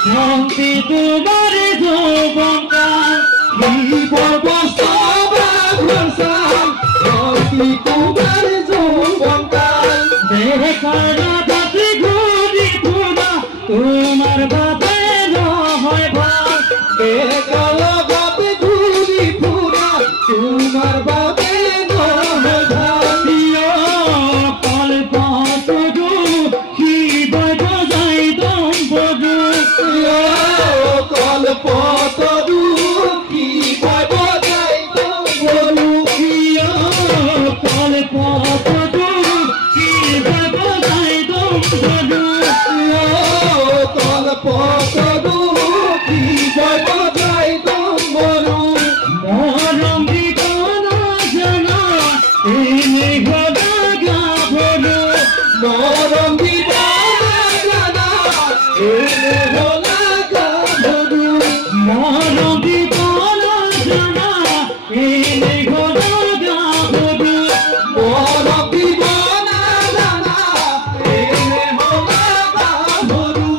শান্তি তোমার যৌবনকাল কি বলবো সবার ভাষায় শান্তি তোমার যৌবনকাল দেখার বাতে ঘুরি ঘুরা তোমার বাতে হয় ভাগ বেকাল বাপে ঘুরি ফুরা তোমার বাপে নয় প্রিয় কল্প তরু কি বাজো যাই দম বধু কল্প তরু কি বজাই বলু প্রিয় কল্প তরু কি বাজো যাই দম বধু কল্প তরু কি বজাই বলু মরম বিকানা জানা এনে গদা গাভরু মরম দিবানা গানা এনে ভোলা গাধু মরম বিকানা জানা এনে গদা গাভরু মরম দিবানা গানা এনে ভোলা গাধু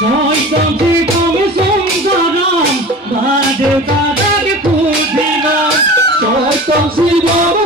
শয়তান জীবন সংসারাম বাদে কাদাকে খুঁজিলাম শয়তান শিবম